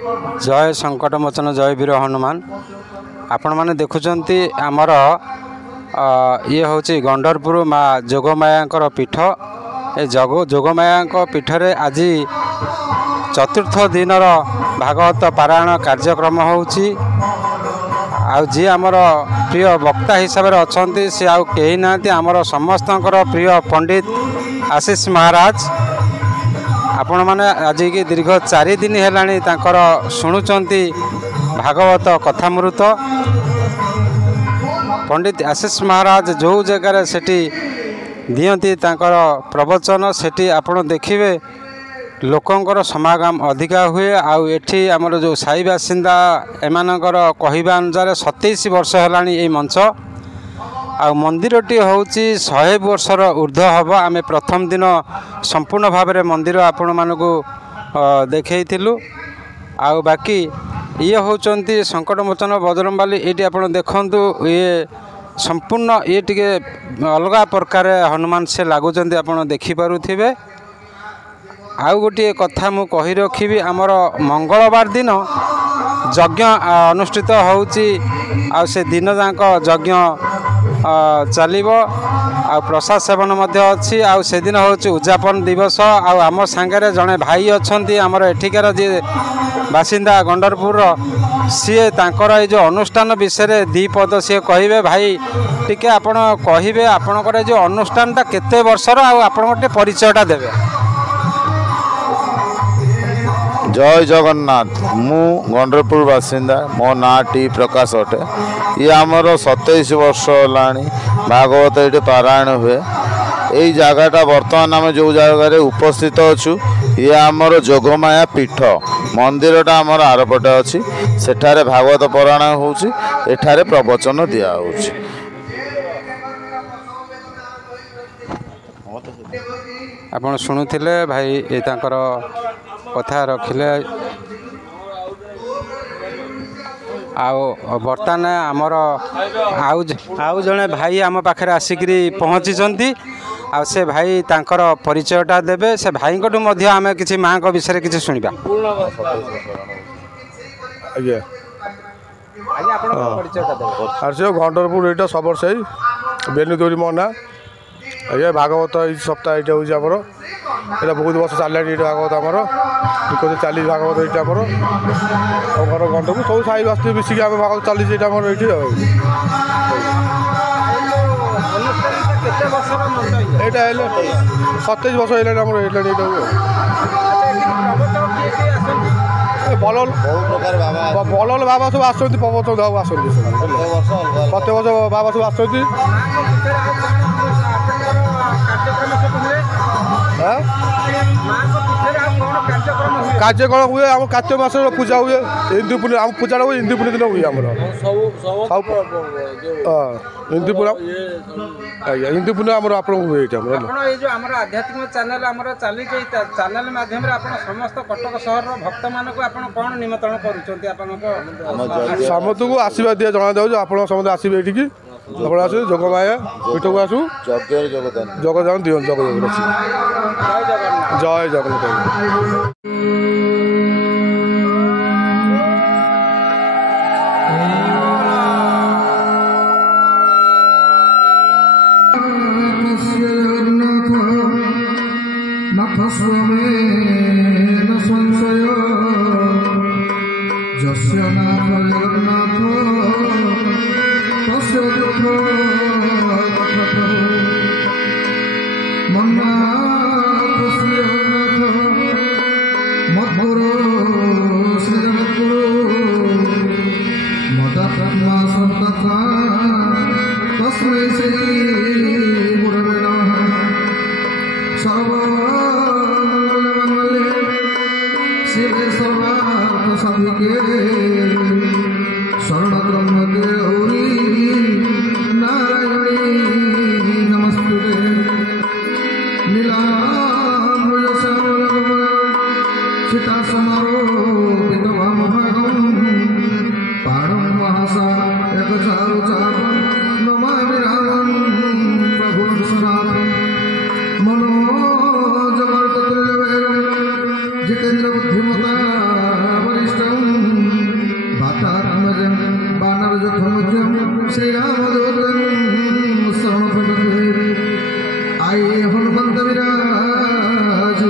जय संकट मोचन जय वीर हनुमान। आपण माने देखुचंती आमर ये हूँ गंडरपुर माँ जोगमाया पीठ। ए जोगमाया पीठरे आज चतुर्थ दिनर भागवत पारायण कार्यक्रम होउची। जी आमर प्रिय वक्ता हिसाब से अच्छा सी आउ कहीं ना आमर समस्त प्रिय पंडित आशीष महाराज। आपण मैंने आज की दीर्घ 4 दिन है शुणुंट भागवत कथामृत। पंडित आशीष महाराज जो जगार सेठी दियंती तांकर प्रवचन सेठी आपण देखिए लोकंकर समागम अधिका हुए। आउ एठी आमर जो साई बासिंदा एमानकर कहवा अनुसार 27 वर्ष है मंच। आ मंदिरटी हूँ 100 वर्षर ऊर्ध्व हम। आम प्रथम दिन संपूर्ण भाव में मंदिर आपण मानक देखु। आ बाकी ये होचंती संकटमोचन बजरंगबाली। ये आप देखु ये संपूर्ण ये टे अलग प्रकार हनुमान से लगुच आप देखिपे। आउ गोटे कथा मु कही रखी आमर मंगलवार दिन यज्ञ अनुष्ठित होउची। आ से दिन जाक यज्ञ चलिबो। आ प्रसाद सेवन अच्छी। आ से दिन हूँ उद्यापन दिवस। आम सांगे जड़े भाई अच्छा आमर एठिकार जी बासिंदा गंडरपुर सी तांकर ये जो अनुष्ठान विषय 2 पद सी कहे। भाई टिके आपण कहे आपणकर जो अनुष्ठानटा केते वर्षर आपण गोटे परिचयटा देवे। जय जगन्नाथ। मु गंडरपुर बासिंदा मो ना टी प्रकाश अटे। ये आमर 27 वर्ष है भागवत ये पारायण हुए। यही जगहटा बर्तमान आम जो जगार उपस्थित अच्छु ये आमर जोगमाया पीठ मंदिरटा आमर आरपटे अच्छी। सेठारे भागवत पारायण होउछि। एठारे प्रवचन दिया होउछि। आपण शुणुथिले भाई ये तांकर कथा रखिले। बर्तमान आमर आउ जड़े भाई आम पाखे आसिक पहुँची आ से भाई तांकर परिचयटा देवे। से भाई आम किसी माँ को विषय किसी शुणा। गंडरपुर यहाँ सबर से बेनुदौरी मो ना ये भागवत सप्ताह ये हूँ आमर ये बहुत वर्ष चलिए ये भागवत आमर 40 भागवत ये आमर घर गंडरपुर सब साई बस्ती मिसिक आम भागवत चली ये ये 27 वर्ष भल बाबा सब आसती प्रवचन देवा आसती प्रत्येक वर्ष बाबा सब आसती। कार्यक्रम हुए आम कार्तिक मास पूजा हुए हिंदू पूर्णि आम पूजा हुए हिंदू पूर्णि दिन हुए आमर हिंदू पूर्णा हिंदू पूर्णिमा आमर आप हुए आध्यात्मिक चैनल आमर चली चैनल माध्यम समस्त कटक सहर भक्त मान कौन निमंत्रण कर समस्त को आशीर्वाद दिया जना दे आप समस्त आसवे ये आप आस जोगमाया पीठ को आसू जगदान दियो जय जगन्नाथ। जितेंद्र रघुमता वरिष्ठं वातात्मजं वानरजथमजं श्रीरामदूतं शरणप्रपद्ये आये हनुमंत विराज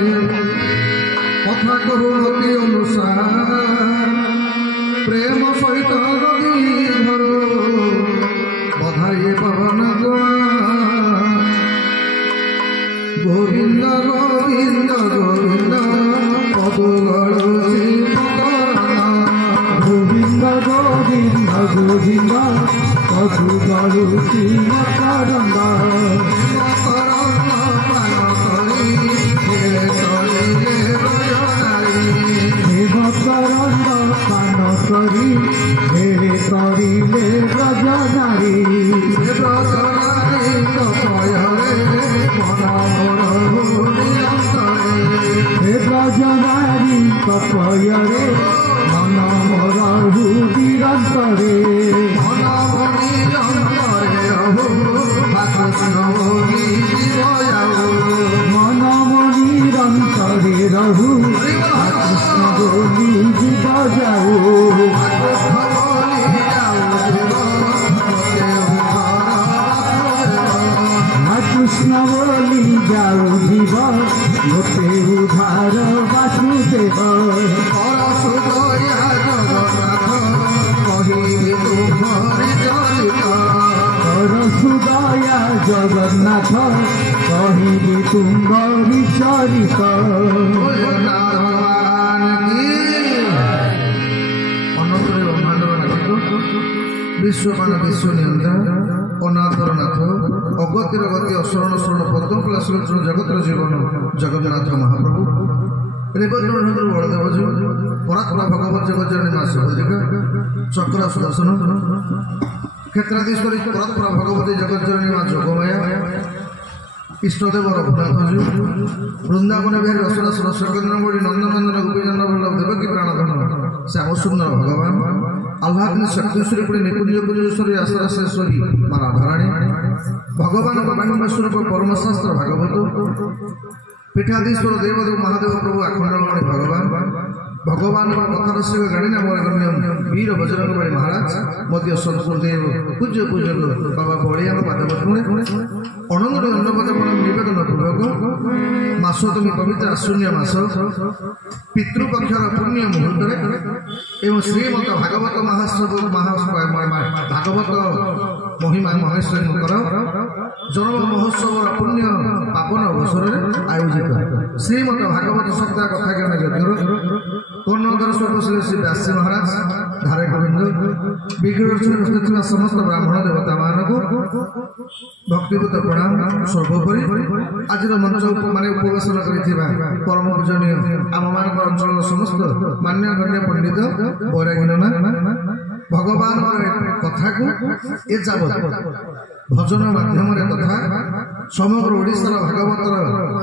कथा कहु अति अनुसार प्रेम सहित नदी धर बधाई पवन कुमार गोविंद गोविंद गोविंद पदुगळुची पकड़ना गोविंद गोविंद गोविंद पदुगळुची पकड़ना कपयरे मन मोरहु निरंतरे मन निरंतरे हो कृष्ण मोहि जीवयाओ मन निरंतरे रहु कृष्ण बोली जीव जाओ कृष्ण बोली जाओ जीव गोटे उधार वासुदेव सुदया जगन्नाथ कहिबी तुम्हारी चरित विश्वमान विश्व नियंत्रण अनाथर नाथ अगतिर गति अशरण शरण पद्मकलाशरण जगतर जीवन जगन्नाथ महाप्रभु रेवती बलदेवजी परात्मा भगवत जगजननी माँ सुभद्रिका चक्र सुदर्शन क्षेत्राधीश्वरी परात्मा भगवती जगज्जननी माँ जोगमाया इष्टदेव रघुनाथजी वृंदावन बिहारी रसरासुर स्वर्गेन्द्रमणि नंदनंदन गोपीचंद्र वल्लभ देवकी प्राणधन श्याम सुंदर भगवान आह्लादनी शक्तिश्वरी पुणी निकुंज कुंजेश्वरी आसरासेश्वरी माँ राधाराणी भगवान बाणिम्य स्वरूप परमशास्त्र भागवत पीठाधीश्वर देवदेव महादेव प्रभु आखंडमणि भगवान भगवान कथा रसिक गाड़ी नामगण्य वीर बजरंग बली महाराज मध्य सदगुरुदेव पूज्य पूजक बाबा बड़िया पादपद्मे अनंत अन्नपदापन निवेदन पूर्वक मासोतमी पवित्र आश्विन्य मास पितृपक्षर पुण्य मुहूर्त एवं श्रीमत भागवत भागवत महिमा महेश्वरींकर जन्म महोत्सव पुण्य पावन अवसर आयोजित श्रीमत भागवत सप्ताह कथा ज्ञान यज्ञ कर्णोदर स्वरूप श्री व्यासी महाराज धारे गोविंद विग्रह समस्त ब्राह्मण देवता मानक भक्तिभूत प्रणाम सर्वोपरि आज मंच मान उपवेशन कर परम पूजनीय आम मान अंचल समस्त मान्य गण्य पंडित वैराग्यना भगवान कथा को ए जावत भजन माध्यम तथा समग्र ओडिशार भागवतर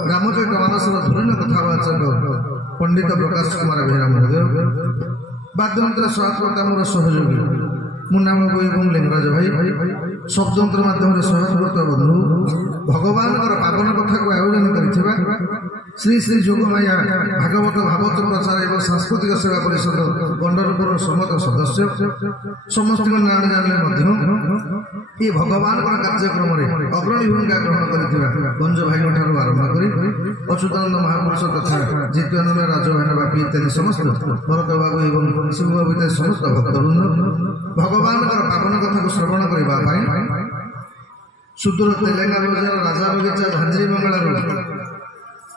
रामचरित मानसर धुरीन कथावाचक पंडित प्रकाश कुमार बेहेरा महोदय वाद्ययंत्र सहायता मोर सहयोगी मुन्नाम एवं लिंगराज भाई शब्दयंत्र माध्यम सहायता बंधु भगवान पावन कथा को आयोजन कर श्री श्री जोगमाया भागवत भागवत प्रचार एवं सांस्कृतिक सेवा परिषद गंडरपुर समस्त सदस्य समस्त नाम जानले ये भगवान कार्यक्रम अग्रणी भूमिका ग्रहण कर गंज भाई आरंभ कर अच्युतानंद महापुरुष तथा जित्यानंद राजभाई बापी इत्यादि समस्त भरत बाबू एवं शिव बाबू इत्यादि समस्त भक्तवृंद भगवान पावन कथा को श्रवण करने सुदूर तेलेंगा बजार राजा बगीचा झांझरी बंगला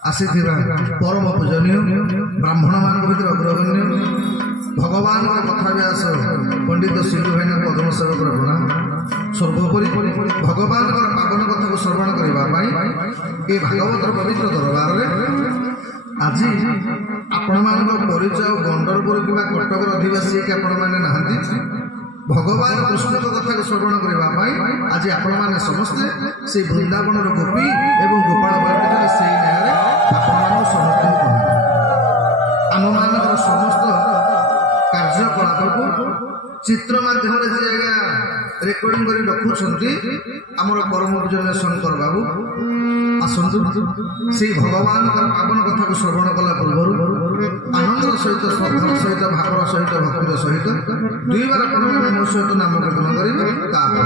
आसी परम पूजनीय ब्राह्मण मान भर अग्रगण्य भगवान कथा व्यास पंडित सिंधु भाईना पद्म सेवक प्रणाम सर्वोपरि भगवान पावन कथा को श्रवण करने ये भागवत पवित्र दरबार आज आपण मान परिचय गंडरपुर कि कटक अधिवासी आपण मैंने नहांती भगवान कृष्ण कथा को श्रवण करने आज आपण मैंने समस्ते से वृंदावन गोपी एवं गोपाल बाबू से समर्थन कर आम मान समस्त कार्यकलाप को चित्र माध्यम रेकर्डिंग कर रखुंट आमर परम पूजनीय शंकर बाबू ଆସନ୍ତୁ ସେଇ ଭଗବାନଙ୍କର ପାବନ କଥାକୁ ଶ୍ରବଣ କଲା ପୂର୍ବରୁ ଆନନ୍ଦର ସହିତ ଶ୍ରଦ୍ଧାର ସହିତ ଭାବର ସହିତ ଭକ୍ତିର ସହିତ ଦୁଇବାର ଆପଣମାନେ ମୋ ସହିତ ନାମ କୀର୍ତ୍ତନ କରିବେ। ତାପରେ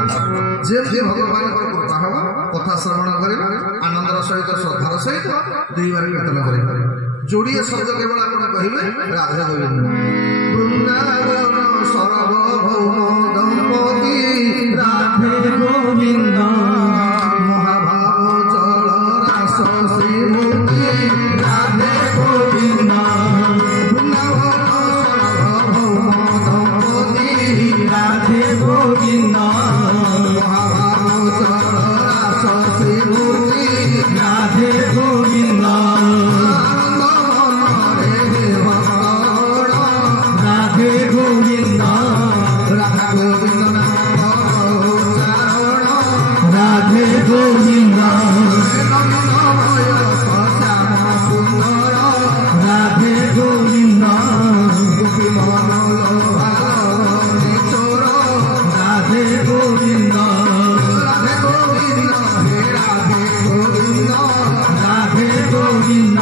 ଯେ ଭଗବାନଙ୍କର କୃପା ହେବ କଥା ଶ୍ରବଣ କରିବା ଆନନ୍ଦର ସହିତ ଶ୍ରଦ୍ଧାର ସହିତ ଦୁଇବାର କୀର୍ତ୍ତନ କରିବା। ଯୋଡ଼ିଏ ଶବ୍ଦ କେବଳ ଆପଣ କହିବେ ରାଧା ଗୋବିନ୍ଦ। ବୃନ୍ଦାବନ ସର୍ବଭୌମ ଦମ୍ପତି ରାଧେ ଗୋବିନ୍ଦ ମହାଭାବ ଜଳ ରାସ ଶ୍ରୀମୂର୍ତ୍ତି ରାଧେ ଗୋବିନ୍ଦ। ବୃନ୍ଦାବନ ସର୍ବଭୌମ ଦମ୍ପତି ରାଧେ ଗୋବିନ୍ଦ ମହାଭାବ ଜଳ ରାସ ଶ୍ରୀମୂର୍ତ୍ତି ରାଧେ ଗୋବିନ୍ଦ। রাধে গোবিন্দ রাধা গোবিন্দ নাম উচ্চারণ রাধে গোবিন্দ শ্যাম সুন্দর রাধে গোবিন্দ গোপী মন চোর রাধে গোবিন্দ রাধে গোবিন্দ হে রাধে গোবিন্দ রাধে গোবিন্দ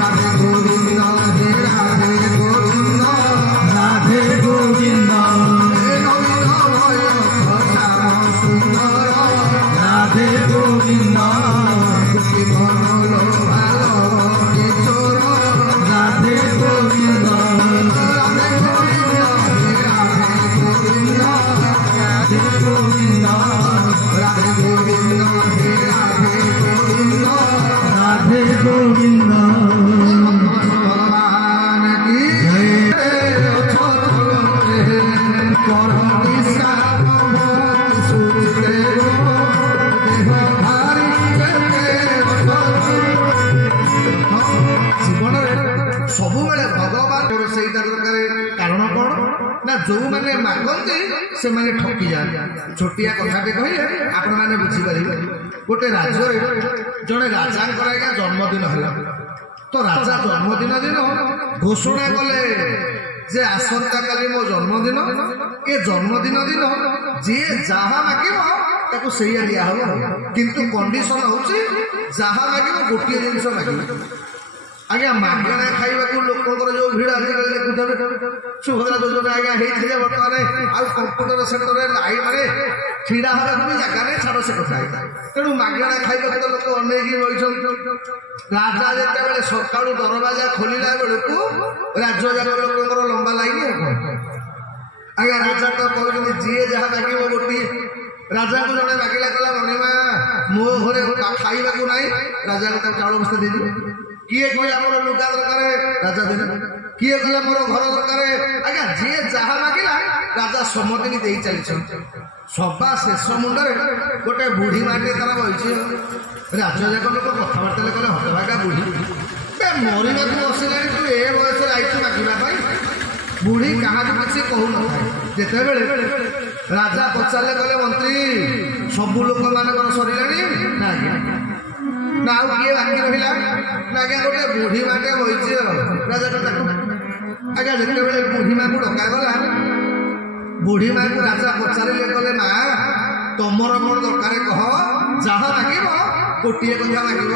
রাধে গোবিন্দ হে রাধে গোবিন্দ রাধে গোবিন্দ হে নবীনময় শ্যাম সুন্দর রাধে গোবিন্দ গোপী মন ভালো কিশোর রাধে গোবিন্দ রাধে গোবিন্দ হে রাধে গোবিন্দ রাধে গোবিন্দ রাধে গোবিন্দ হে রাধে গোবিন্দ রাধে গোবিন্দ। ভগবান কি ଜୀବନରେ ସବୁବେଳେ ଭଗବାନ ସେଇଟା ଦରକାର। କାରଣ କଣ ନା ଯୋଉମାନେ ମାଗନ୍ତି ସେମାନେ ଠକି ଯାଆନ୍ତି। ଛୋଟିଆ କଥାଟେ କହିଲେ ଆପଣମାନେ ବୁଝିପାରିବେ। ଗୋଟେ ରାଜ୍ୟରେ ଜଣେ ରାଜାଙ୍କର ଆଜ୍ଞା ଜନ୍ମଦିନ ହେଲା। ତ ରାଜା ଜନ୍ମଦିନ ଦିନ ଘୋଷଣା କଲେ ଯେ ଆସନ୍ତାକାଲି ମୋ ଜନ୍ମଦିନ, ଏ ଜନ୍ମଦିନ ଦିନ ଯିଏ ଯାହା ମାଗିବ ତାକୁ ସେଇଆ ଦିଆହବ। କିନ୍ତୁ କଣ୍ଡିସନ ହଉଛି ଯାହା ମାଗିବ ଗୋଟିଏ ଜିନିଷ ମାଗିବ। ଆଜ୍ଞା ମାଗଣା ଖାଇବାକୁ ଲୋକଙ୍କର ଯୋଉ ଭିଡ଼ ଆଜିକାଲି ଦେଖୁଥିବେ। ସୁଭଦ୍ରା ଯୋଜନା ଆଜ୍ଞା ହେଇଥିଲେ ବର୍ତ୍ତମାନ ଆଉ କମ୍ପ୍ୟୁଟର ସେଣ୍ଟରରେ ଲାଇନ୍ ମାନେ ଛିଡ଼ା ହେବାକୁ ବି ଜାଗା ନାହିଁ, ଛାଡ଼ ସେ କଥା। ତେଣୁ ମାଗଣା ଖାଇବାକୁ ତ ଲୋକ ଅନେଇକି ରହିଛନ୍ତି। ରାଜା ଯେତେବେଳେ ସକାଳୁ ଦରବାଜା ଖୋଲିଲା ବେଳକୁ ରାଜ୍ୟ ଯାକ ଲୋକଙ୍କର ଲମ୍ବା ଲାଇନ୍। ଆଜ୍ଞା ରାଜା ତ କହୁଛନ୍ତି ଯିଏ ଯାହା ମାଗିବ ଗୋଟିଏ। ରାଜାକୁ ଜଣେ ମାଗିଲା କଲା ମଣିମା ମୋ ଘରେ ଖାଇବାକୁ ନାହିଁ, ରାଜାକୁ ତାକୁ ଚାଉଳ ବସ୍ତା ଦେଇଦେବେ। କିଏ କହିଲା ମୋର ଲୁଗା ଦରକାର, ରାଜା ଦେଲେ। କିଏ କହିଲା ମୋର ଘର ଦରକାର, ଆଜ୍ଞା ଯିଏ ଯାହା ମାଗିଲା ରାଜା ସମ୍ମତି ଦେଇ ଚାଲିଛନ୍ତି। ସଭା ଶେଷ ମୁଣ୍ଡରେ ଗୋଟେ ବୁଢୀ ମାଟି ତାର ବହିଛି। ରାଜ୍ୟ ଯାକ ଲୋକ କଥାବାର୍ତ୍ତା କଲେ ହତଭାଗା ବୁଢୀ ମରିବାକୁ ବସିଲାଣି, ତୁ ଏ ବୟସରେ ଆଇଛୁ ମାଗିବା ପାଇଁ। ବୁଢୀ କାହାକୁ କିଛି କହୁନଥାଏ। ଯେତେବେଳେ ରାଜା ପଚାରିଲେ କଲେ ମନ୍ତ୍ରୀ ସବୁ ଲୋକମାନଙ୍କର ସରିଲାଣି ନା ଆଜ୍ଞା, ନା ଆଉ କିଏ ବାକି ରହିଲା ନା ଆଜ୍ଞା ଗୋଟେ ବୁଢୀ ମାଟେ ବହିଛି। ରାଜା ତାକୁ ଆଜ୍ଞା ଯେତେବେଳେ ବୁଢୀ ମାକୁ ଡକାଗଲା, ବୁଢୀ ମାକୁ ରାଜା ପଚାରିଲେ କଲେ ମା ତମର କଣ ଦରକାର କହ, ଯାହା ମାଗିବ ଗୋଟିଏ କଥା ମାଗିବ।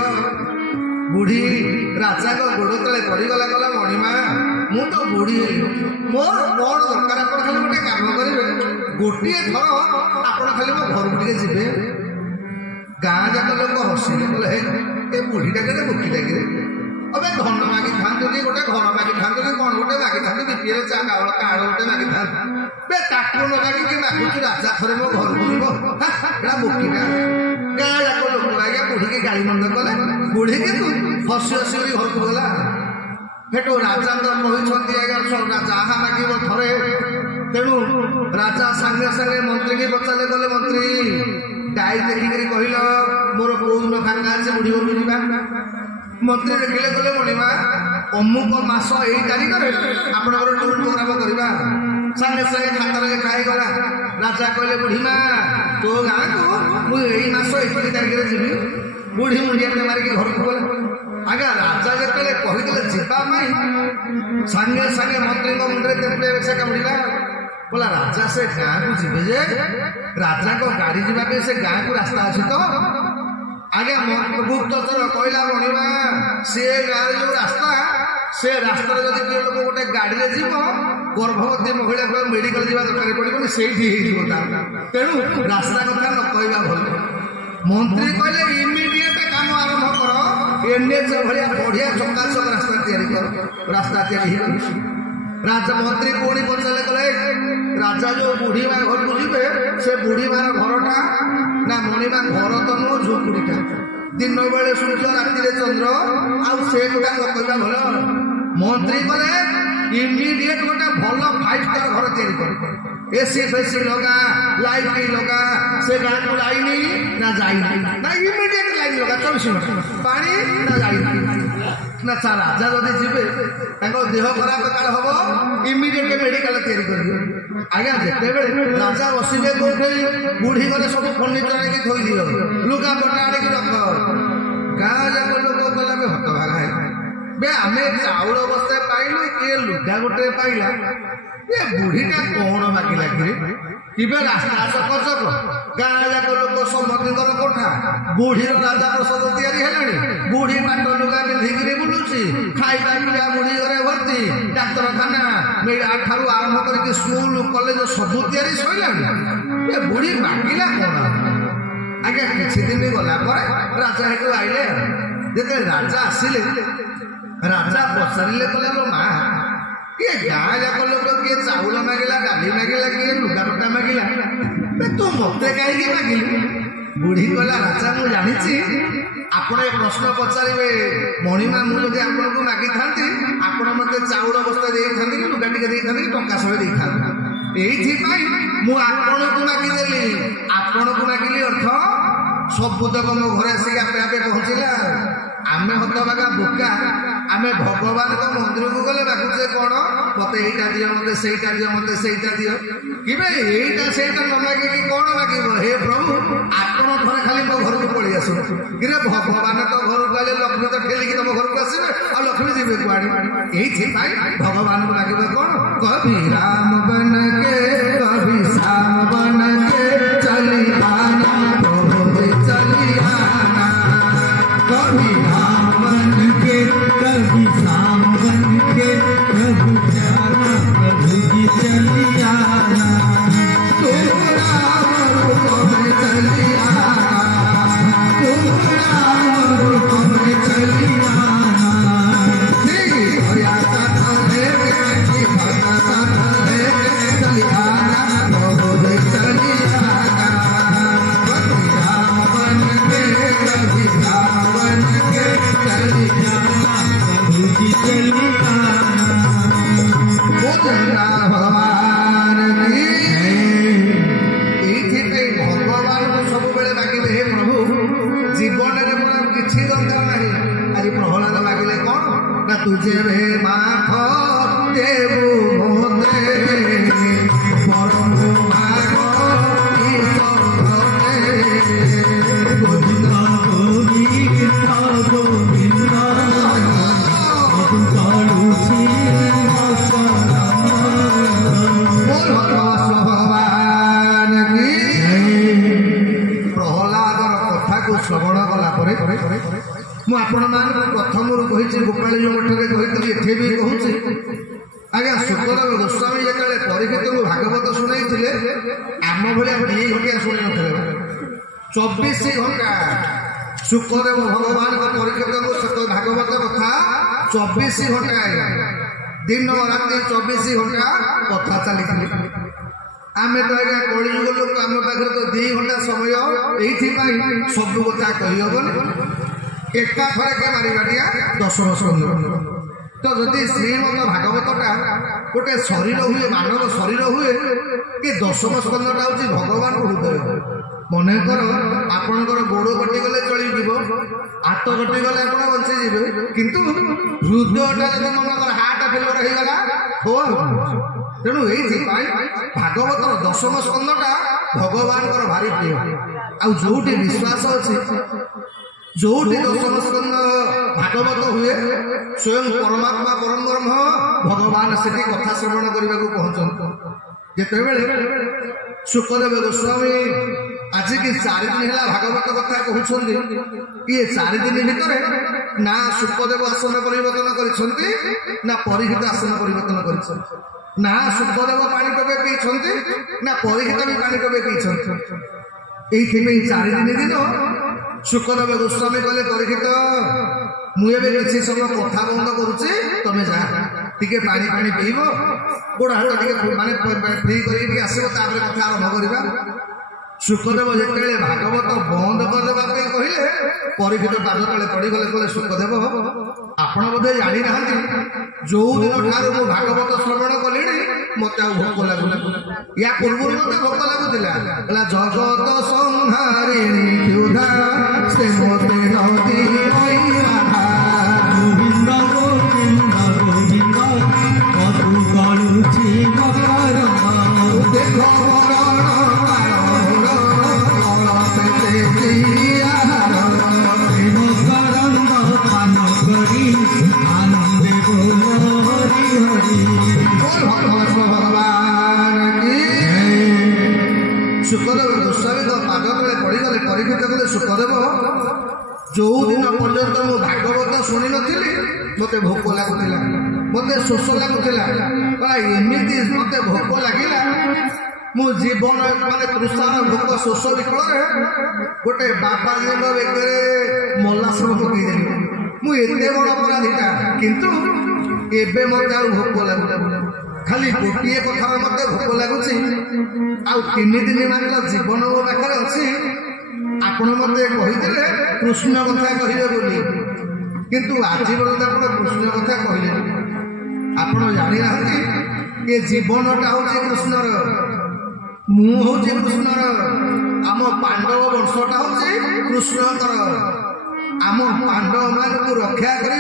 ବୁଢୀ ରାଜାଙ୍କ ଗୋଡ଼ ତଳେ ପଡ଼ିଗଲା କଲା ମଣିମା ମୁଁ ତ ବୁଢୀ ମୋର କଣ ଦରକାର, ଆପଣ ଖାଲି ଗୋଟେ କାମ କରିବେ, ଗୋଟିଏ ଥର ଆପଣ ଖାଲି ମୋ ଘରକୁ ଟିକେ ଯିବେ। ଗାଁ ଯାକ ଲୋକ ହସିଲେ କହିଲେ ଏ ବୁଢୀଟା କେତେ ବୋକିଟାକିରେ, ଏବେ ଧନ ମାଗିଥାନ୍ତୁନି, ଗୋଟେ ଘର ମାଗିଥାନ୍ତୁନି, କଣ ଗୋଟେ ମାଗିଥାନ୍ତୁ, ବିପିଏଲ କାଳ ଗୋଟେ ମାଗିଥାନ୍ତୁ। ବେ ତାକୁ ନ ମାଗିକି ମାଗୁଛୁ ରାଜା ଥରେ ମୋ ଘରକୁ ଯିବ, ଏଟା ବୋକିଟା। ଗାଁ ଯାକ ଲୋକ ଆଜ୍ଞା ବୁଢୀକି ଗାଳି ମନ୍ଦ କଲେ। ବୁଢୀ କିନ୍ତୁ ହସି ହସି କରି ଘରକୁ ଗଲା। ସେଠୁ ରାଜା ତ କହିଛନ୍ତି ଆଜ୍ଞା ଯାହା ମାଗିବ ଥରେ। ତେଣୁ ରାଜା ସାଙ୍ଗେ ସାଙ୍ଗେ ମନ୍ତ୍ରୀକି ପଚାରିଲେ କଲେ ମନ୍ତ୍ରୀ ଗାଈ ଦେଖିକିରି କହିଲ ମୋର କୋଉ ଦିନ ଫାଙ୍କା ଅଛି ବୁଢୀ ଘରକୁ ଯିବା। ମନ୍ତ୍ରୀ ଦେଖିଲେ କଲେ ମଣିମା ଅମୁକ ମାସ ଏଇ ତାରିଖରେ ଆପଣଙ୍କର ଟୁର୍ ପ୍ରୋଗ୍ରାମ କରିବା। ସାଙ୍ଗେ ସାଙ୍ଗେ ଖାତାରେ ଲେଖା ହେଇଗଲା। ରାଜା କହିଲେ ବୁଢୀମା ତୋ ଗାଁକୁ ମୁଁ ଏଇ ମାସ 31 ତାରିଖରେ ଯିବି। ବୁଢୀ ମୁଣ୍ଡିଆଟେ ମାରିକି ଘରକୁ ଗଲେ। ଆଜ୍ଞା ରାଜା ଯେତେବେଳେ କହିଦେଲେ ଯିବା ପାଇଁ ସାଙ୍ଗେ ସାଙ୍ଗେ ମନ୍ତ୍ରୀଙ୍କ ମୁଣ୍ଡରେ ତେନ୍ତୁଳିଆ ବେଶା କାମୁଡ଼ିଲା। बोला राजा से गाँ को जीवे जे राजा को गाड़ी जीवा से गाँ को रास्ता अच्छे तो ଆଜ୍ଞା ଗୁପ୍ତଚର କହିଲା ମଣିମା ସେ ଗାଁରେ ଯୋଉ ରାସ୍ତା ସେ ରାସ୍ତାରେ ଯଦି କିଏ ଲୋକ ଗୋଟେ ଗାଡ଼ିରେ ଯିବ ଗର୍ଭବତୀ ମହିଳାକୁ ମେଡିକାଲ ଯିବା ଦରକାର ପଡ଼ିବନି ସେଇଠି ହେଇଯିବ ତାର ତେଣୁ ରାସ୍ତା କଥା ନ କହିବା ଭଲ। ମନ୍ତ୍ରୀ କହିଲେ ଇମିଡିଏଟ କାମ ଆରମ୍ଭ କର ଏନ୍ଏଚ୍ ଭଳିଆ ବଢିଆ ଚକାଚକ ରାସ୍ତା ତିଆରି କର ରାସ୍ତା ତିଆରି ହେଇଗଲା। ରାଜା ମନ୍ତ୍ରୀ ପୁଣି ପଚାରିଲେ କଲେ ରାଜା ଯୋଉ ବୁଢୀ ମା ଘରକୁ ଯିବେ ସେ ବୁଢୀ ମାର ଘରଟା ନା ମଣିମା ଘର ତ ନୁହଁ ଝୁପୁଡ଼ିଟା ଦିନ ବେଳେ ସୂର୍ଯ୍ୟ ରାତିରେ ଚନ୍ଦ୍ର ଆଉ ସେ କଥା ନ କହିବା ଭଲ। ମନ୍ତ୍ରୀ କଲେ ଇମିଡିଏଟ ଗୋଟେ ଭଲ 5 ଷ୍ଟାର ଘର ତିଆରି କର ଏସି ଫେସି ଲଗା ଲାଇଟ୍ ଲଗା ସେ ଗାଁକୁ ଲାଇନ ନା ଯାଇନି ନା ଇମିଡିଏଟ ଲାଇନ ଲଗା 24 ଘଣ୍ଟା ପାଣି ନା ଯାଇନି ନା ରାଜା ଯଦି ଯିବେ ତାଙ୍କ ଦେହ ଖରାପ କାଳ ହବ ଇମିଡିଏଟ ମେଡିକାଲ ତିଆରି କରିବେ। ଆଜ୍ଞା ଯେତେବେଳେ ରାଜା ବସିବେ କୋଉଠି ବୁଢୀ ଘରେ ସବୁ ଫର୍ଣ୍ଣିଚର ଆଣିକି ଥୋଇ ଦିଅ ଲୁଗାପଟା ଆଣିକି ରଖ ଗାଁ ଯାକ ଲୋକ ଗଲା ବେ ହତଭାଗା ବେ ଆମେ ଚାଉଳ ବସ୍ତେ ପାଇଲୁ କିଏ ଲୁଗା ଗୋଟେ ପାଇଲା ଏ ବୁଢୀଟା କଣ ମାଗିଲା କିରେ କିବେ ରାସ୍ତା ଚକଚକ ଗାଁ ଯାକ ଲୋକ ସମସ୍ତଙ୍କର କୋଠା ବୁଢୀର ରାଜା ପ୍ରସାଦ ତିଆରି ହେଲାଣି ବୁଢୀ ପାଟ ଲୁଗା ପିନ୍ଧିକିରି ବୁଲୁଛି ଖାଇବା ପିଇବା ବୁଢୀ ଘରେ ଭର୍ତ୍ତି ଡାକ୍ତରଖାନା ଠାରୁ ଆରମ୍ଭ କରିକି ସ୍କୁଲ କଲେଜ ସବୁ ତିଆରି ସରିଲାଣି ଏ ବୁଢୀ ମାଗିଲା କଣ। ଆଜ୍ଞା କିଛି ଦିନ ଗଲା ପରେ ରାଜା ହେଠୁ ଆଇଲେ ଯେତେବେଳେ ରାଜା ଆସିଲେ ରାଜା ପଚାରିଲେ କହିଲେ ଲୋ ମା କିଏ ଗାଁ ଯାକ ଲୋକ କିଏ ଚାଉଳ ମାଗିଲା ଡାଲି ମାଗିଲା କିଏ ଲୁଗାପଟା ମାଗିଲା ତୁ ମତେ କାହିଁକି ମାଗିଲୁ। ବୁଢୀ କହିଲା ରାଜା ମୁଁ ଜାଣିଛି ଆପଣ ଏ ପ୍ରଶ୍ନ ପଚାରିବେ ମଣିମା ମୁଁ ଯଦି ଆପଣଙ୍କୁ ମାଗିଥାନ୍ତି ଆପଣ ମତେ ଚାଉଳ ବସ୍ତା ଦେଇଥାନ୍ତି କି ଲୁଗା ଟିକେ ଦେଇଥାନ୍ତି କି ଟଙ୍କା ସହ ଦେଇଥାନ୍ତି ଏଇଥିପାଇଁ ମୁଁ ଆପଣଙ୍କୁ ମାଗିଦେଲି। ଆପଣଙ୍କୁ ମାଗିଲି ଅର୍ଥ ସବୁତକ ମୋ ଘରେ ଆସିକି ଆପେ ଆପେ ପହଞ୍ଚିଲା। ଆମେ ହତଭାଗା ବୋକା ଆମେ ଭଗବାନଙ୍କ ମନ୍ଦିରକୁ ଗଲେ ମାଗୁଛେ କଣ ମତେ ଏଇଟା ଦିଅ ମତେ ସେଇଟା ଦିଅ ମତେ ସେଇଟା ଦିଅ କିବେ ଏଇଟା ସେଇଟା ନ ମାଗିକି କଣ ମାଗିବ। ହେ ପ୍ରଭୁ ଆପଣ ଥରେ ଖାଲି ମୋ ଘରକୁ ପଳେଇ ଆସୁ କିରେ ଭଗବାନ ତ ଘରକୁ ଆଇଲେ ଲକ୍ଷ୍ମୀ ତ ଠେଲିକି ତମ ଘରକୁ ଆସିବେ ଆଉ ଲକ୍ଷ୍ମୀ ଯିବେ କୁଆଡେ। ଏଇଥିପାଇଁ ଭଗବାନଙ୍କୁ ମାଗିବେ କଣ କବି ରାମ ବନ କେ କବି ଶ୍ୟାମ ବନ କେ ଚଲି ଆନା चली आना कभी राम बन के कभी श्याम बन के प्रभु जाना प्रभु जी चली आना तुम राम रूप में चली आना तुम राम रूप में चली आना चली आना प्रभु जी चली आना भगवान ଏଇଥିପାଇଁ ଭଗବାନଙ୍କୁ ସବୁବେଳେ ମାଗିବେ ହେ ପ୍ରଭୁ ଜୀବନରେ ମୋର କିଛି ଦରକାର ନାହିଁ। ଆଜି ପ୍ରହ୍ଲାଦ ମାଗିଲେ କଣ ନା ତୁଝେ ଭେ ମାଥ ଦେବୁ ମୋତେ ପରମ ମାଗ ପ୍ରହ୍ଲାଦର କଥାକୁ ଶ୍ରବଣ କଲା ପରେ ମୁଁ ଆପଣମାନଙ୍କୁ ପ୍ରଥମରୁ କହିଛି ଗୋପାଳୀ ମଠରେ କହିଥିଲି ଏଠି ବି କହୁଛି। ଆଜ୍ଞା ସୁଖଦେବ ଗୋସ୍ୱାମୀ ଯେତେବେଳେ ପରୀକ୍ଷିତଙ୍କୁ ଭାଗବତ ଶୁଣାଇଥିଲେ ଆମ ଭଳିଆ 2 ଘଣ୍ଟିଆ ଶୁଣି ନଥିଲେ 24 ଘଣ୍ଟା ସୁଖଦେବ ଭଗବାନଙ୍କ ପରୀକ୍ଷିତଙ୍କୁ ସତ ଭାଗବତ କଥା 24 ଘଣ୍ଟା ଆଜ୍ଞା ଦିନ ରାତି 24 ଘଣ୍ଟା କଥା ଚାଲିଥିଲେ। ଆମେ ତ ଆଜ୍ଞା କଳିଯୁଗ ଲୋକ ଆମ ପାଖରେ ତ 2 ଘଣ୍ଟା ସମୟ ଏଇଥିପାଇଁ ସବୁ କଥା କହିହବନି ଏକା ଥରକେ ମାରିବାଟିଆ 10 ସ୍କନ୍ଧ। ତ ଯଦି ଶ୍ରୀମଦ ଭାଗବତଟା ଗୋଟେ ଶରୀର ହୁଏ ମାନବ ଶରୀର ହୁଏ କି 10 ସ୍କନ୍ଧଟା ହଉଛି ଭଗବାନଙ୍କ ହୃଦୟ। ମନେକର ଆପଣଙ୍କର ଗୋଡ଼ କଟିଗଲେ ଚଳିଯିବ ହାତ କଟିଗଲେ ଆପଣ ବଞ୍ଚିଯିବେ କିନ୍ତୁ ହୃଦୟଟା ଯଦି ମନେକର ହାର୍ଟ ଫେଲର ହେଇଗଲା ତେଣୁ ଏଇଥିପାଇଁ ଭାଗବତର 10 ସ୍କନ୍ଧଟା ଭଗବାନଙ୍କର ଭାରି ପ୍ରିୟ। ଆଉ ଯୋଉଠି ବିଶ୍ୱାସ ଅଛି ଯୋଉଠି 10 ସ୍କନ୍ଧ ଭାଗବତ ହୁଏ ସ୍ୱୟଂ ପରମାତ୍ମା ପରମ ବ୍ରହ୍ମ ଭଗବାନ ସେଠି କଥା ଶ୍ରବଣ କରିବାକୁ ପହଞ୍ଚନ୍ତି। ଯେତେବେଳେ ସୁଖଦେବ ଗୋସ୍ୱାମୀ आज कि 4 दिन है भागवत कथा कहते ये 4 दिन भितर ना सुखदेव आसन परिवर्तन कर परीक्षित आसन परिवर्तन कर ना सुखदेव पानी टोपे पीछे ना परीक्षित भी पानी टोपे पीछे ये 4 दिन सुखदेव गोस्वामी कले परीक्षित मुझे किसी समय कथा बंद करुचे तुम जा टे पानी पानी पीब गोड़ हाथ टे माने फ्री कर आसो कथा आरंभ करवा सुखदेव जिते भागवत बंद करदे कहले परीक्षित पाद तले पड़गले कहले सुखदेव आपण बोधे जानी ना जो दिन ठार मु भागवत श्रवण कली मत भोक लगुला या पूर्व मत भोक लगुला जगत संहारिणी क्षुधा से मते नदी गोविंद गोविंद गोविंद मधु गलुची मकर देखो सुखदेव गोस्वामी पाद तले पड़गले परीक्षित कले सुखदेव जो दिन पर्यंत मु भागवत शुणी नी मत भोक लगुला मत शोष लगुला एमती मत भोक लगिला मो जीवन माने तृषार भोक शोष विकल गोटे बाबाजी बेकरे मल्लासन पकईदेली मुझे बड़ अपराधीटा किंतु एबे मत भोक लगुला खाली गोटे कथा मत भोक लगुच तीन दिन मान जीवन मो पाखे अच्छी आपण मत कही कृष्ण कथा कहे बोली किंतु आज पर्यंत आप कृष्ण कथा कहले आप जानी ना ये जीवनटा हूँ कृष्णर मुझे कृष्णर आम पांडव वंशटा हूँ कृष्णकर आम पांडव मान को रक्षा करने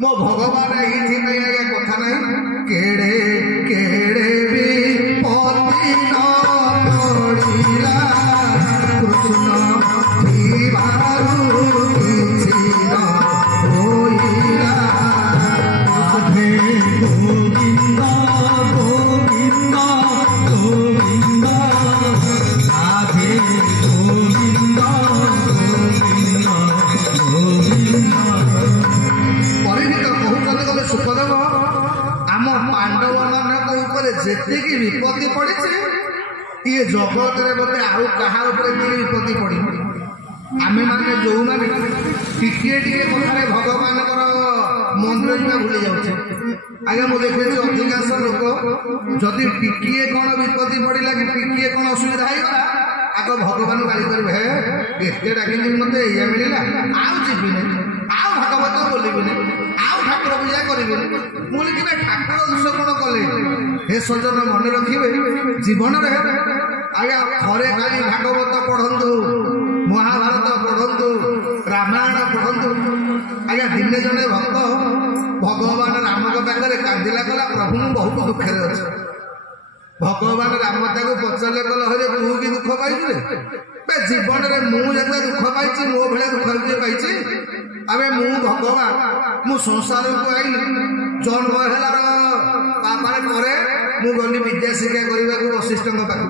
मो भगवान ये कथा नहीं केड़े केड़े भी पति नड़ीला कृष्ण गोविंद गोविंद गोविंद राधे गोविंद सुखदेव आम पांडव मान जितकी विपत्ति पड़ी ये जगत बोले आउ क्या विपत्ति पड़ी आम मैंने जो मैंने टिके कथार भगवान मंदिर जी भूली जाऊे आगे मुझे देखी अधिकांश लोक जदि टिके कौन विपत्ति पड़ा कि टिके कौन असुविधा होगा आग भगवान गाली करेंगे हे एते डाकिली मत या मिलला आउ जीविनी आउ भागवत बोलबिनी आउ ठाकुर पूजा करेंगे मुझे कि ठाकुर दोष कौन कले हे सज्जन मन रखिए जीवन आज्ञा थे खाली भागवत पढ़ु महाभारत पढ़ु रामायण पढ़ु आज्ञा दिने जड़े भक्त भगवान राम पाखे कांदिला कला प्रभु मु बहुत दुखे अच्छे भगवान राम ताको पचारे कल हरे तू कि दुख पाई जीवन में मुझे दुख पाई मो भाई दुख पाई अबे मु भगवान मु संसार को आई जन्म है मु गली विद्या शिक्षा करने को वशिष्ठ पाख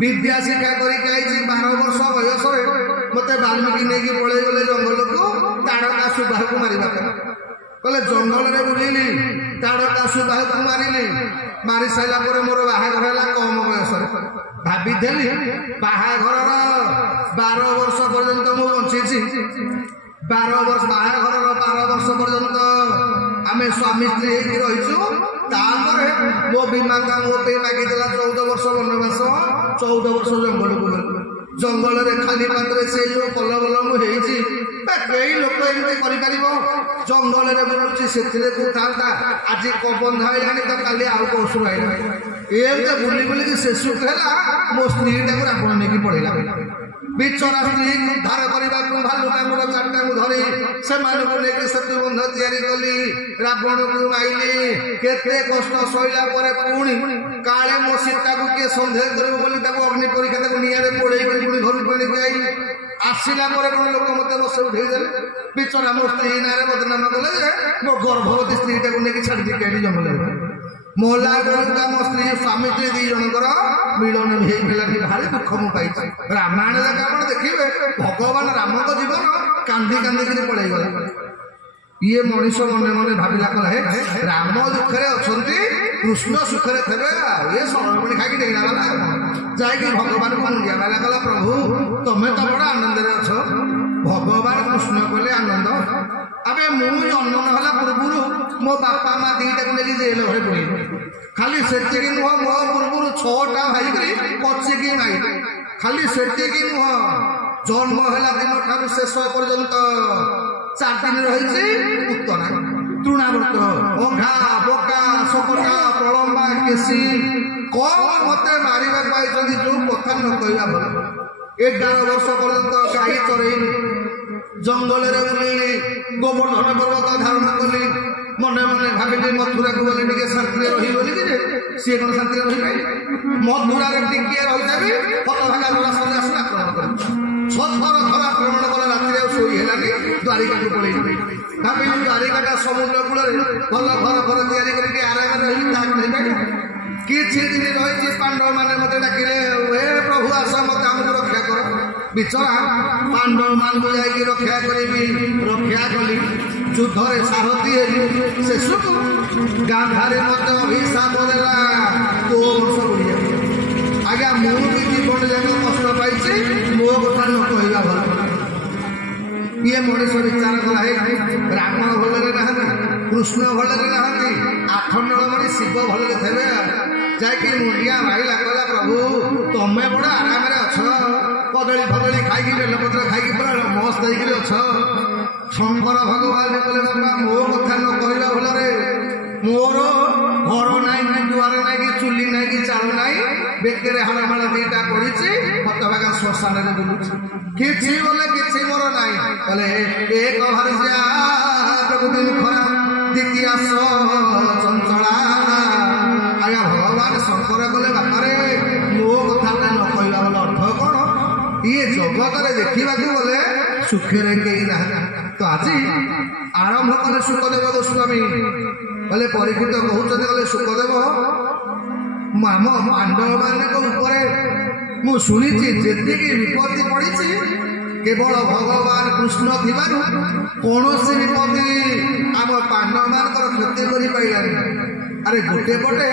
विद्या शिक्षा करके आई 12 वर्ष बयस मत वाल्मीकि नहीं पलि गले जंगल को ताड़का सुबाह को मारे कहले जंगल में बुलिली ताड़का सुबाह को मारे मारी सारा मोर बाहाघर है कम बयस भाभी बाहाघर 12 वर्ष पर्यंत मु बंची 12 वर्ष बाहाघर 12 वर्ष पर्यंत आम स्वामी स्त्री रहीचु मो बीमा मो मागिदेला 14 वर्ष वनवास 14 वर्ष जंगल को जंगल में खाली पात्र से जो कल बल मुझे कई लोक एमती जंगल में बुलूची से था आज बंधा है तो काली आउ कौशल है बुली बुलिक शेष है मो स्त्री रावण नहीं पड़ेगा बिचरा स्त्री उद्धार करने भालुका 4टा को धरी से सेतु बंध या रावण को माइली केते कष्ट सहला पुणी काले मो सीता को किए सन्देह कर अग्नि परीक्षा निआरे पोड़े पुणी घर पड़े आई आसला कौन लोक मत बस उठे बिचरा मो स्त्री ना बदनाम कले मो गर्भवती स्त्री नहीं छाड़ी जंगल मोला बेलू मो स्त्री स्वामी स्त्री दी जनकर मिलन भाई भारी दुख मु पाई रामायण जाक आप देखिए भगवान राम जीवन कांदी कांदी पलैगला ये मनीष मन मन भाविला कला है राम दुखे अच्छा कृष्ण सुखे थे ये सरमणि खाई डेला वाला जाकि भगवान को मुंडिया वाला कला प्रभु तुम्हें तो बड़ा आनंद अच्छ भगवान कृष्ण कहले आनंद अबे मुझे जन्म नाला पूर्व मो बापा माँ दीटा को लेकिन जेल घरे पड़े खाली से नुह मो पूर्व 6टा भाई करी पचिकी माई खाली से नुह जन्म है दिन ठार शेष पर्यंत 4 दिन रही उत्तर तृणावर्त अंघा बका सपटा प्रलम्बा केसी कौन मत मारिबा पाई जो कथा न कहवा भल 11 वर्ष पर्यंत गाई चरई जंगल बुलेली गोवर्धन पर्वत धारण कली मन मन भाविली मथुरा को गले टे शांति रही बोली सी कौन शांति रही मथुरा टिके रही हतभागा लड़ा सब आस आक्रमण कर 6 थर आक्रमण कला राति शोई है द्वारिका को पड़े भाविली द्वारिका समुद्र कूल भल घर घर तैयारी आराम रही किसी दिन रही पांडव मैंने मत डाकिले हे प्रभु आस मत आमको रक्षा कर बिचरा पांडव मान को जाकि रक्षा करी रक्षा कली युद्धरे सारथी शेष को गांधारी मत अभिशाप देला 2 वर्ष बुढ़िया आज्ञा मुझे जीवन जाक कष्ट पाई मो कथा न कहवा भल ये मनीष विचार कला है राम भलरे ना कृष्ण भलरे ना 8 नड़मणि शिव भलरे थे जाकि मुंडिया मारिला कहला प्रभु तुम्हें बड़ा आराम अछ कदली फदली खाई बेलपत्र खाई पूरा मस्त होकर अछ शंकर भगवान कहले बाबा मो कथा न कहला भलरे मोर घर नाई कि दुआर नाई कि चुली नाई कि चाल नाई बेकेरे हाड़माड़ 2टा पड़ी हतभागा श्मशान में बुलूची किसी बोले किसी मोर नाई कहले एक भारिजा प्रकृति मुखरा द्वितीय चंचला आज्ञा भगवान शंकर कले बापारे मो कथा न कहवा बोले अर्थ कौन ये जगत देखा गले सुखे कई ना तो आज आरंभ कले सुखदेव गोस्वामी बोले परीक्षित कहते गले सुखदेव आम पांडव मान मु शुणी जी विपत्ति पड़ी केवल भगवान कृष्ण थी कौन विपत्ति आम पांडव मान क्षति कर पाइलानी अरे गोटे पटे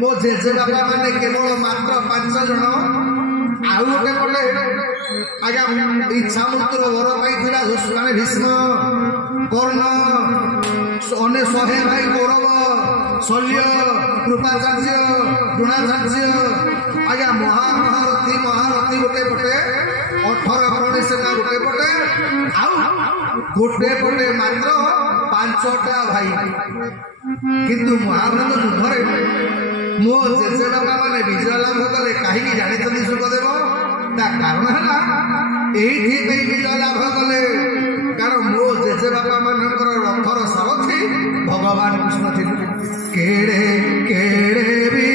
मो जेजे बापा माने केवल मात्र 5 जन आउ गोटे पटे आज्ञा इच्छा मृत्यु वर पाई भीष्म कर्ण अने 100 भाई कौरव शल्य कृपाचार्य द्रोणाचार्य आज्ञा महारथी महारथी गोटे पटे 18 प्राणी सेना गोटे पटे आउ गोटे पटे मात्र 5टा भाई किंतु महाभारत युद्धरे मो जेजे बाबा माने विजय लाभ कले कहीं जानी सुखदेव ता कारण है यही विजय लाभ कले कारण मो जेजे बाबा मानकर रथर सारथी भगवान कृष्ण थे केड़े केड़े भी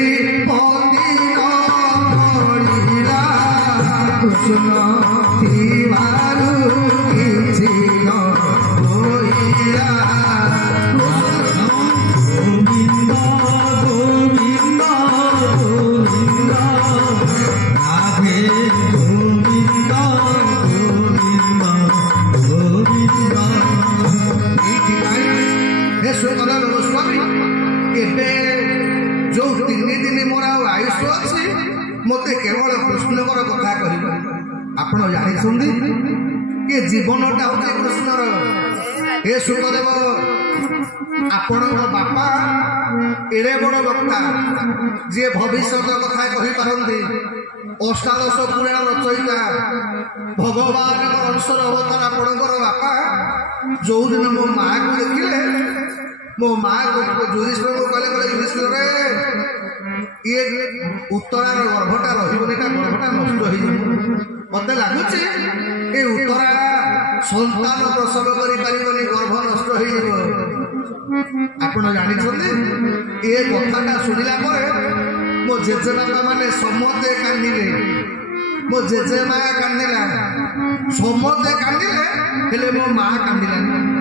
कृष्ण जो 3 दिन मोर आयुष अच्छी मत केवल कृष्णकर कथा कर आपण जानी ये जीवनटा हूँ कृष्णर हे सुखदेव आपण बापा एड़े बड़ वक्ता जी भविष्य कथा कही पारती अष्टादश पुराण रचयिता भगवान अंशर अवतार आपणकर बापा जो दिन मो माँ को देखिले मो माँ युधिष्ठिर को कहले कहले युधिष्ठिर ये उत्तरार गर्भटा रही गर्भटा नष्ट हो मत लगुच ये उत्तरा संतान प्रसव कर गर्भ नष्ट हो आप जानी ये कथा शुणिला मो जेजेबापा मैंने समस्ते कांदिले मो जेजेमा कांदिला समस्ते कांदिले हेले मो माँ कांदिलानी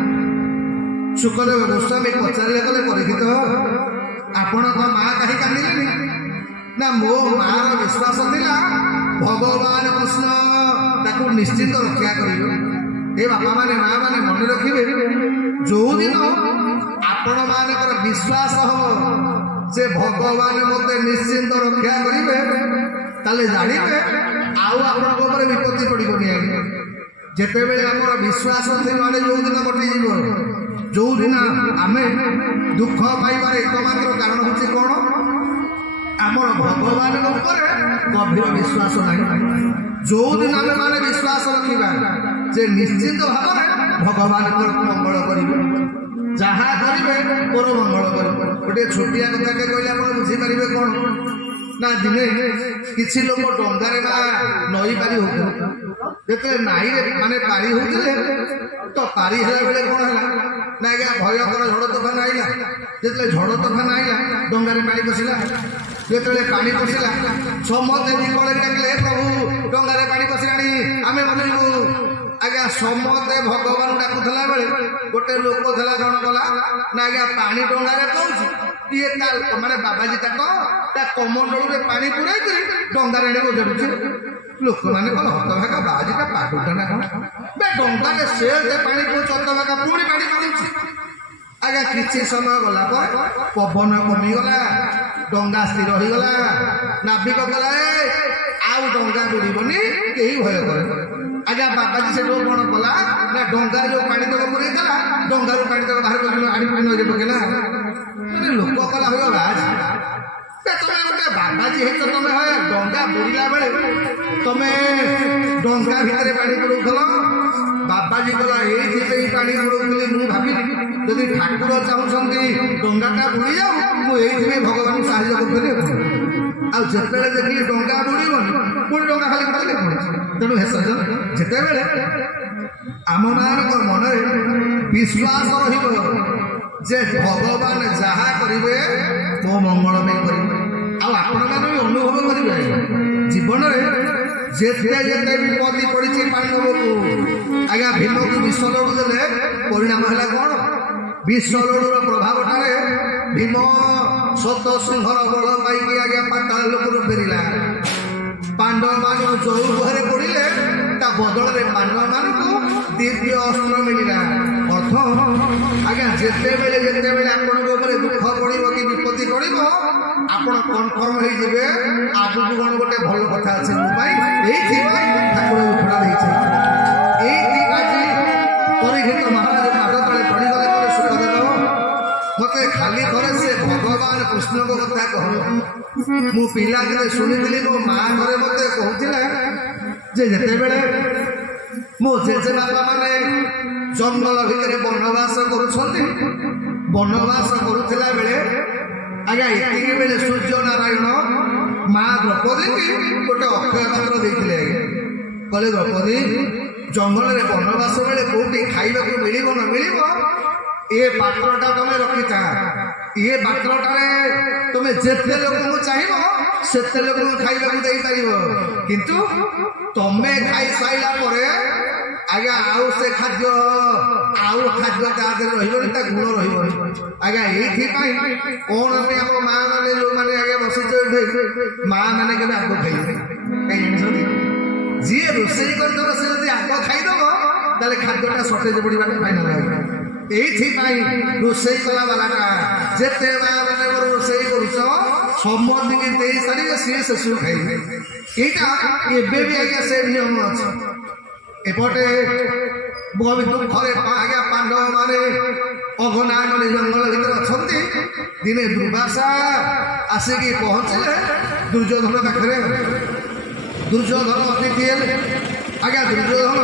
सुखदेव गोस्वामी पचारे कले परीक्षित ଆପଣଙ୍କ ମା କାହିଁ କାନ୍ଦିଲେନି? ନା ମୋ ମାର ବିଶ୍ୱାସ ଥିଲା ଭଗବାନ କୃଷ୍ଣ ତାକୁ ନିଶ୍ଚିନ୍ତ ରକ୍ଷା କରିବେ। ଏ ବାପା ମାନେ ମା ମାନେ ମନେ ରଖିବେ, ଯୋଉଦିନ ଆପଣ ମାନଙ୍କର ବିଶ୍ୱାସ ହବ ଯେ ଭଗବାନ ମୋତେ ନିଶ୍ଚିନ୍ତ ରକ୍ଷା କରିବେ, ତାହେଲେ ଜାଣିବେ ଆଉ ଆପଣଙ୍କ ଉପରେ ବିପତ୍ତି ପଡ଼ିବନି। ଆଜ୍ଞା ଯେତେବେଳେ ଆମର ବିଶ୍ୱାସ ଥିବାବେଳେ ଯୋଉଦିନ କଟିଯିବ, ଯୋଉଦିନ ଆମେ ଦୁଃଖ ପାଇବାର ଏକମାତ୍ର କାରଣ ହେଉଛି କ'ଣ? ଆମର ଭଗବାନଙ୍କ ଉପରେ ଗଭୀର ବିଶ୍ୱାସ ନାହିଁ। ଯୋଉଦିନ ଆମେ ମାନେ ବିଶ୍ୱାସ ରଖିବା ଯେ ନିଶ୍ଚିନ୍ତ ଭାବରେ ଭଗବାନଙ୍କର ମଙ୍ଗଳ କରିବେ, ଯାହା କରିବେ ମୋର ମଙ୍ଗଳ କରିବେ। ଗୋଟେ ଛୋଟିଆ କଥାଟେ କହିଲେ ଆପଣ ବୁଝିପାରିବେ କ'ଣ? ନା ଦିନେ କିଛି ଲୋକ ଡଙ୍ଗାରେ ବା ନଈ ପାରି ହଉଥିଲେ, ଯେତେବେଳେ ନାଇରେ ମାନେ ପାରି ହଉଥିଲେ ତ ପାରି ହେଲା ବେଳେ କ'ଣ ହେଲା ନା ଆଜ୍ଞା ଭୟଙ୍କର ଝଡ଼ ତୋଫାନ ଆଇଲା। ଯେତେବେଳେ ଝଡ଼ ତୋଫାନ ଆଇଲା ଡଙ୍ଗାରେ ପାଣି ପଶିଲା। ଯେତେବେଳେ ପାଣି ପଶିଲା ସମସ୍ତେ ବିକଳରେ ଡାକିଲେ, ହେ ପ୍ରଭୁ ଡଙ୍ଗାରେ ପାଣି ପଶିଲାଣି ଆମେ ମରିଯିବୁ। ଆଜ୍ଞା ସମସ୍ତେ ଭଗବାନ ଡାକୁଥିଲା ବେଳେ ଗୋଟେ ଲୋକ ଥିଲା, ଜଣ କଲା ନା ଆଜ୍ଞା ପାଣି ଡଙ୍ଗାରେ କହୁଛି, ଇଏ ତା ମାନେ ବାବାଜୀ ତା କମଣ୍ଡଳରେ ପାଣି ପୁରାଇକରି ଡଙ୍ଗାରେ ଆଣି ଓଜାଡୁଛି। ଲୋକମାନେ କଣ ହତଭାଗା ବାବାଜୀଟା ପାଠୁଟା ନା କଣ? ବେ ଡଙ୍ଗାରେ ସେ ପାଣି ପଡୁଛି, ହତଭାଗା ପୁଣି ପାଣି ପଡୁଛି। ଆଜ୍ଞା କିଛି ସମୟ ଗଲା ପରେ ପବନ କମିଗଲା, ଡଙ୍ଗା ସ୍ଥିର ହେଇଗଲା। ନାବିକ କଲା ଆଉ ଡଙ୍ଗା ବୁଡ଼ିବନି, କେହି ଭୟ କରେ। ଆଜ୍ଞା ବାବାଜୀ ସେଠୁ କଣ କଲା ନା ଡଙ୍ଗାରେ ଯୋଉ ପାଣି ତକ ପୁରେଇଥିଲା ଡଙ୍ଗାରୁ ପାଣି ତକ ବାହାର କରି ଆଣି ପାଣି ନଈରେ ପକେଇଲା। ମାନେ ଲୋକ କଲା ହୁଏ ବାବାଜୀ, ତମେ ଗୋଟେ ବାବାଜୀ ହେଇଛ, ତମେ ହଁ ଡଙ୍ଗା ବୁଡ଼ିଲା ବେଳେ ତମେ ଡଙ୍ଗା ଭିତରେ ପାଣି ପୁରଉଥିଲ। ବାବାଜୀ କଲା ଏଇଥିପାଇଁ ପାଣି ପୁରଉଥିଲି, ମୁଁ ଭାବିଲି ଯଦି ଠାକୁର ଚାହୁଁଛନ୍ତି ଡଙ୍ଗାଟା ବୁଡ଼ି ଯାଉ, ମୁଁ ଏଇଥିପାଇଁ ଭଗବାନଙ୍କୁ ସାହାଯ୍ୟ କରୁଥିଲି। ଆଉ ଯେତେବେଳେ ଦେଖିଲି ଡଙ୍ଗା ବୁଡ଼ିବନି ପୁଣି ଡଙ୍ଗା ଖାଲି କରିଦେଲେ। ତେଣୁ ଯେତେବେଳେ ଆମ ମାନଙ୍କ ମନରେ ବିଶ୍ୱାସ ରହିବ ଯେ ଭଗବାନ ଯାହା କରିବେ ମୋ ମଙ୍ଗଳ ପାଇଁ କରିବେ, ଆଉ ଆପଣମାନେ ବି ଅନୁଭବ କରିବେ ଜୀବନରେ ଯେତେ ଯେତେ ବିପତ୍ତି ପଡ଼ିଛି ପାଣ୍ଡବକୁ। ଆଜ୍ଞା ଭୀମକୁ ବିଷ ଲଡୁ ଦେଲେ ପରିଣାମ ହେଲା କ'ଣ? ବିଷ ଲଡୁର ପ୍ରଭାବଟାରେ ଭୀମ ସତ ସିଂହର ବଳ ପାଇକି ଆଜ୍ଞା ପାତାଳ ଲୋକରୁ ଫେରିଲା। ପାଣ୍ଡବମାନଙ୍କୁ ଯୋଉ ଗୁହରେ ପଡ଼ିଲେ ତା ବଦଳରେ ପାଣ୍ଡବମାନଙ୍କୁ ଦିବ୍ୟ ଅସ୍ତ୍ର ମିଳିଲା। ଅର୍ଥ ଆଜ୍ଞା ଯେତେବେଳେ ଆପଣଙ୍କ ଉପରେ ଦୁଃଖ ପଡ଼ିବ କି ବିପତ୍ତି ପଡ଼ିବ, ଆପଣ କନଫର୍ମ ହେଇଯିବେ ଆଗକୁ କ'ଣ ଗୋଟେ ଭଲ କଥା ଅଛି ମୋ ପାଇଁ। ଏଇଥିପାଇଁ ଠାକୁର ଉଠା ଦେଇଛନ୍ତି। ଏଇଥି ଆଜି ପରୀକ୍ଷିତ ମହାରାଜ ପାଦ ତଳେ ପଡ଼ିଗଲେ ପରେ ସୁଖଦେବ ମତେ ଖାଲି ଥରେ ସେ ଭଗବାନ କୃଷ୍ଣଙ୍କ କଥା କହ। ମୁଁ ପିଲାଦିନେ ଶୁଣିଥିଲି, ମୋ ମା ଘରେ ମତେ କହୁଥିଲା ଯେ ଯେତେବେଳେ ମୋ ଜେଜେବାପା ମାନେ ଜଙ୍ଗଲ ଭିତରେ ବନବାସ କରୁଛନ୍ତି, ବନବାସ କରୁଥିଲା ବେଳେ ଆଜ୍ଞା ଏତିକି ବେଳେ ସୂର୍ଯ୍ୟ ନାରାୟଣ ମା ଦ୍ରୌପଦୀକି ଗୋଟେ ଅକ୍ଷୟ ପାତ୍ର ଦେଇଥିଲେ। ଆଜ୍ଞା କହିଲେ ଦ୍ରୌପଦୀ ଜଙ୍ଗଲରେ ବନବାସ ବେଳେ କୋଉଠି ଖାଇବାକୁ ମିଳିବ ନ ମିଳିବ, ଏ ପାତ୍ରଟା ତମେ ରଖିଥା। ଏ ପାତ୍ରଟାରେ ତମେ ଯେତେ ଲୋକଙ୍କୁ ଚାହିଁବ ସେତେ ଲୋକଙ୍କୁ ଖାଇବାକୁ ଦେଇପାରିବ, କିନ୍ତୁ ତମେ ଖାଇସାରିଲା ପରେ ଆଜ୍ଞା ଆଉ ସେ ଖାଦ୍ୟ ତା ଦେହରେ ରହିବନି, ତା ଗୁଣ ରହିବନି। ଆଜ୍ଞା ଏଇଥିପାଇଁ କଣ ଆମେ ଆମ ମା ମାନେ ଯୋଉମାନେ ଆଜ୍ଞା ବସିଛ ମା ମାନେ କେବେ ଆଗ ଖାଇବେ? କାହିଁ ଜାଣିଛନ୍ତି? ଯିଏ ରୋଷେଇ କରିଦବ ସେ ଯଦି ଆଗ ଖାଇଦବ ତାହେଲେ ଖାଦ୍ୟଟା ସଟେଜ ପଡ଼ିବାଟା ଫାଇନାଲ ହେବ। এইথিপাই রোষেই কলা বালাটা যেতে মা মানে রোষেই করছ সম্বন্ধকে দেই সারিবে সে শেষু খাইবে। এইটা ଏବେ ବି ଆଜ୍ଞା ସେ ନିୟମ ଅଛି। ଏପଟେ ଦୁଃଖରେ ଆଜ୍ଞା ପାଣ୍ଡବ ମାନେ ଅଘନାଗଣି ଜଙ୍ଗଲ ଭିତରେ ଅଛନ୍ତି। ଦିନେ ଦୁର୍ବାସା ଆସିକି ପହଞ୍ଚିଲେ ଦୁର୍ଯ୍ୟୋଧନ ପାଖରେ। ଦୁର୍ଯ୍ୟୋଧନ ଅତିଥି ହେଲେ। ଆଜ୍ଞା ଦୁର୍ଯ୍ୟୋଧନ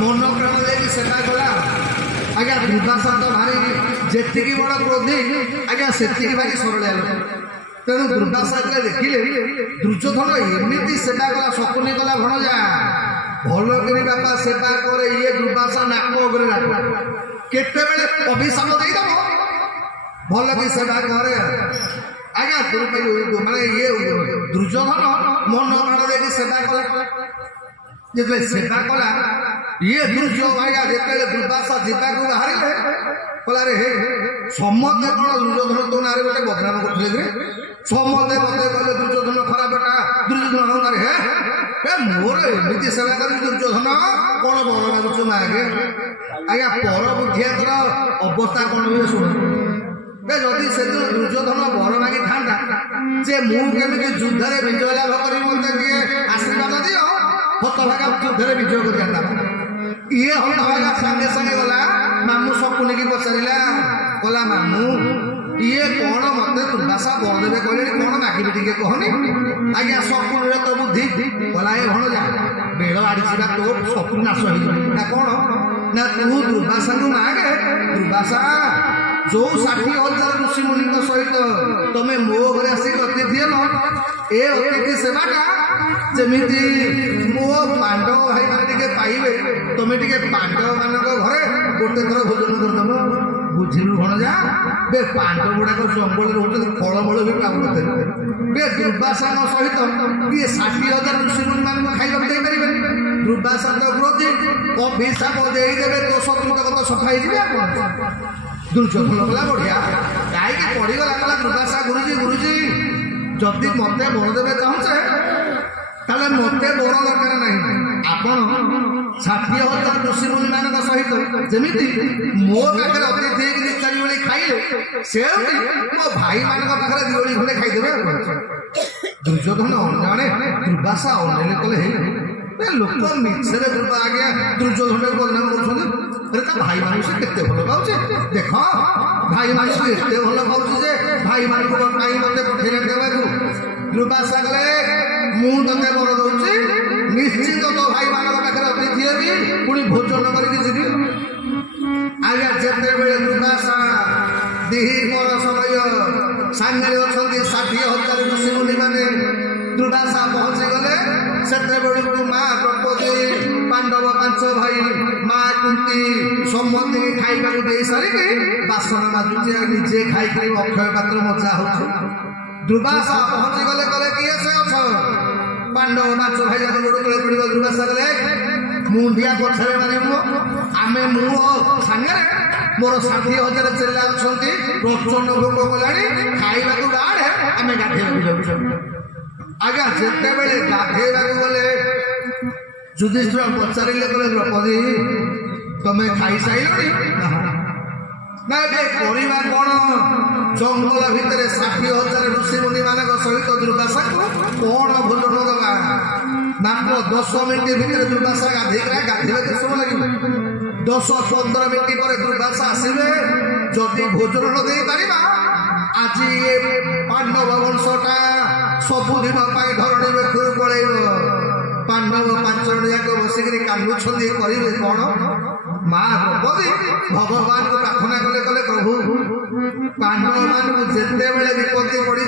ମନ ପ୍ରାଣ ଦେଇକି ସେବା କଲା। ଆଜ୍ଞା ଦୁର୍ବାସା ତ ଭାରି ଯେତିକି ବଡ଼ କ୍ରୋଧୀ ଆଜ୍ଞା ସେତିକି ଭାରି ସରଳିଆ ଲୋକ। ତେଣୁ ଦୁର୍ବାସା ଦେଖିଲେ ଦୁର୍ଯ୍ୟୋଧନ ଏମିତି ସେବା କଲା, ଶକୁନି କଲା ଭଣଜା ଭଲ କରି ବାପା ସେବା କରେ। ଇଏ ଦୁର୍ବାସା ନାକ ଉପରେ ନାକ କେତେବେଳେ ଅଭିଶାପ ଦେଇଦବ, ଭଲ କି ସେବା କରେ। ଆଜ୍ଞା ମାନେ ଇଏ ଦୁର୍ଯ୍ୟୋଧନ ମନ ପ୍ରାଣ ଦେଇକି ସେବା କଲା। ଯେତେବେଳେ ସେବା କଲା ये दुर्जोग आज्ञा जिते दुर्वासा जावाक बाहर कहला हे समस्ते कौन दुर्योधन तो ना गोटे बदनाम करते समस्ते मत कहले दुर्योधन खराबटा दुर्योधन हे मोर एमती सेवा कर दुर्योधन कौन बर मागुच मागे आज्ञा पर बुद्धिया अवस्था कौन हुए शुण जदि से दुर्योधन बर मागी था जे मुझे युद्ध में विजय लाभ कर मत किए आशीर्वाद दियो हतभागा युद्ध विजय कर जाता ये हतभागा सागे सागे गला मामू सकुनी की पचारा कहला मामू ये कौन मत दुर्वासा बर देवे कहले कौन मागिबे टिके कहनी आज्ञा सकुन तो बुद्धि कहला ए भणजा बेल आड़ी तो सकुन नाश हो कौन ना तू दुर्वासा मागे दुर्वासा जो 60,000 ऋषि मुनि सहित तुम्हें मो घर आसिक अतिथि ए अतिथि सेवाटा जमीती मो पांडव भाई मैंने पाइबे तुम्हें टे पांडव मान घरे गोटे थर भोजन करदेव बुझिलु भणजा बे पांडव गुड़ाक जंगल रोचे फलमूल भी पाऊन बे दुर्वासा सहित ये 60,000 ऋषि मुनि मान खाइबा देपारे दुर्वासा तो क्रोधी अभिशाप देदेवे तो शत्रुता सफाई दुर्योधन गला बढ़िया कहीं पड़गला कहला दुर्वासा गुरुजी जदि मत बर देवे चाहूचे ताले मत बर दरकार नहीं आपण 60,000 ऋषि मुनि मान सहित जमी मो पाखे अतिथि चारि बेली खाइले से मो भाई मान पाखे दिवाली खंडे खाईदेवे दुर्योधन अने दुर्वासा अने कले लोक मिछरे आज्ञा दुर्योधन बदनाम कर भाई मान से केते भल पाचे देख भाई मान को एते भल पाचे जे भाई मान को कहीं मत पठेरे देबा दुर्वासा गले मु तते बर दउची निश्चित तो भाई मान पाखे अतिथि हेबी पुणी भोजन करके जीवी आज्ञा जेते बेले दुर्वासा दिही मोर समय सांगे अछंती 60,000 ऋषि मुनि माने दुर्वासा पहुंची गले सेते बेलू माँ द्रौपदी पांडव 5 भाई माँ कुंती समस्ते खाइबा दे सारिकी बासन माजुचे निजे खाई अक्षय पात्र मजा हो दुर्वासा पहुंची गले कले किए से अछ पांडव 5 भाई जाक गोड़ तले पड़ दुर्वासा गले मुंडिया पछरे माने आमे मु सांगे मोर 60,000 चेला अछंती प्रचंड भोक गलानी खाइबा को बाड़े आमे गाधे आज्ञा जिते बेले गाधेवा गले युधिष्ठिर पचारे कले द्रौपदी तुम्हें खाई साइल ना करवा कौन जंगल भितर 60,000 ऋषि मुनि मान सहित दुर्वासा कौन भोजन दबा मात्र 10 मिनिट भितर दुर्वासा गाधे के समय लगे 10-15 मिनिट पर दुर्वासा आसवे जदि भोजन न दे पारिबा आज पांडव वंशटा सबुदिन धरणी बेखुर पड़ेब पांडव 5 जन जाक बसिक कांदुछंदी करेंगे कौन माँ द्रौपदी भगवान को प्रार्थना कले कले प्रभु पांडव मान जिते बेले विपत्ति पड़ी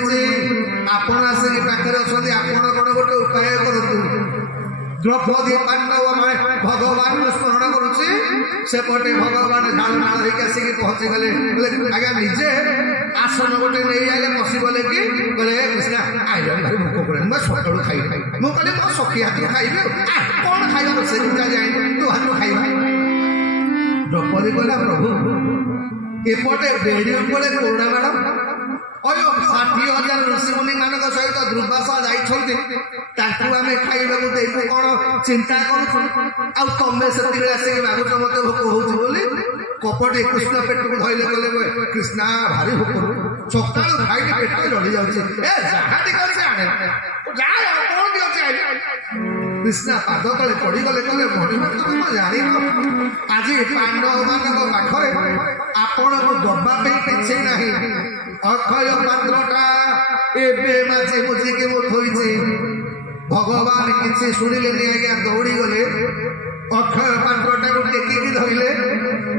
आपण आसिक पाखे अच्छा आपण कौन गोटे उपाय करूँ द्रौपदी पांडव भगवान को स्मरण करुच्ची सेपटे भगवान ढाल नाल होसिक पहुंची गले आज्ञा निजे आसन गोटे नहीं आगे बसी गले कि कृष्णा आइल भाई भोक कर मैं सकालू खाई मुझे मो सखी हाथ खाइबे कौन खाइबा से जाए तू हाथ खाइबा द्रौपदी कहला प्रभु एपटे बेड़ी उपरे कोड़ा मैडम अयो 60,000 ऋषि मुनि मान सहित दुर्वासा जाइछन्ति आम खाइबा कौन चिंता कर तमें से आसिक मागुच मत भोक हो कपटे कृष्ण पेट को धरले कहले कृष्णा भारी भोक सका खाई पेट लड़ी जाए कृष्णा पाद तले पड़गले कहले मणिमत तुम जान आज पांडव मान पाखरे आपण को दबापी किसी नहीं अक्षय पात्रटा एबे माछे मुझे थोड़ी भगवान किसी शुणिले आज्ञा दौड़ी गले अक्षय पात्रटा को टेकिकी धरले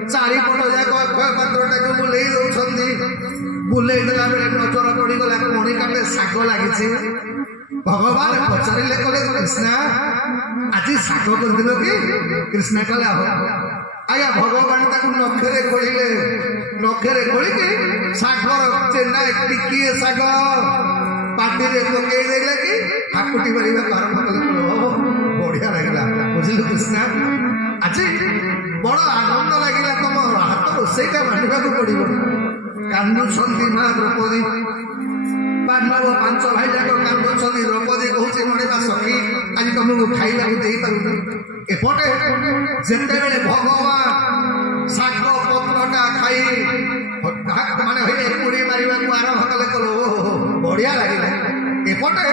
चारिपट जाक अक्षय पात्रटा को बुले दौरान बुले देला बेले नजर पड़गला मणि काटे शाग लगी भगवान पचारे कले कृष्णा आज शाग कर कि कृष्णा कला आज्ञा भगवान नखरे खोलिके सागर चेन्ना टिकिए साग पाटी पकईदे कि हाकुटी मारे आरंभ कले बढ़िया लगे बुझिल कृष्णा आज बड़ आनंद लगे तुम हाथ रोसईटा मानिबा पड़ो कांदुंट माँ द्रौपदी पांडव 5 भाई जाक कांदुंट द्रौपदी कहूँ मणिमा सखी आज तुमको खाइबा दे पार एपटे जिते बेले भगवान शाग पत्रटा खाई माने पुड़ी मारिबा आरंभ कले कलो बढ़िया लगे एपटे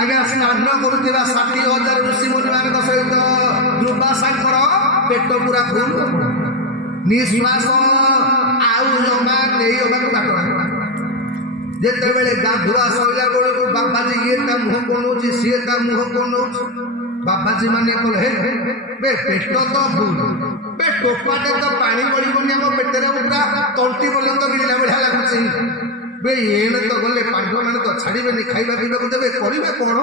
आज्ञा स्नान करुवा 60,000 ऋषि मुनि सहित दुर्वासांकर पेट पूरा फुल निश्वास आउ जमा नहीं बात जिते बेले गाधुआ सैला बेलू बाबाजी ये मुह कौन सी मुह कौन बाबाजी मैंने कहे पेट तो फुल बे टोपाटे तो पानी गड़बनी आम पेटर पूरा तंटी पर्यंत गिरला बढ़िया लगुच बे एने तो गले पांडव मैंने तो छाड़बे खाइबा पीवा देवे करेंगे कौन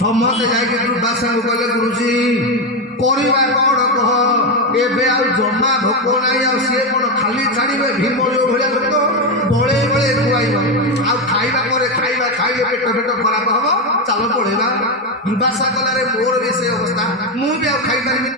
समस्ते जाके दुर्वासा गले गुरुजी करवा कौन कह एबे आ जमा भोक ना सी कौन खाली छाड़े भीम भाया लोक बड़े बड़े खुआब आईबा खाइबा खाइले पेट पेट खराब हम चल पड़ेगा दुर्वासा कलारे मोर भी से अवस्था मुझे खाई पारि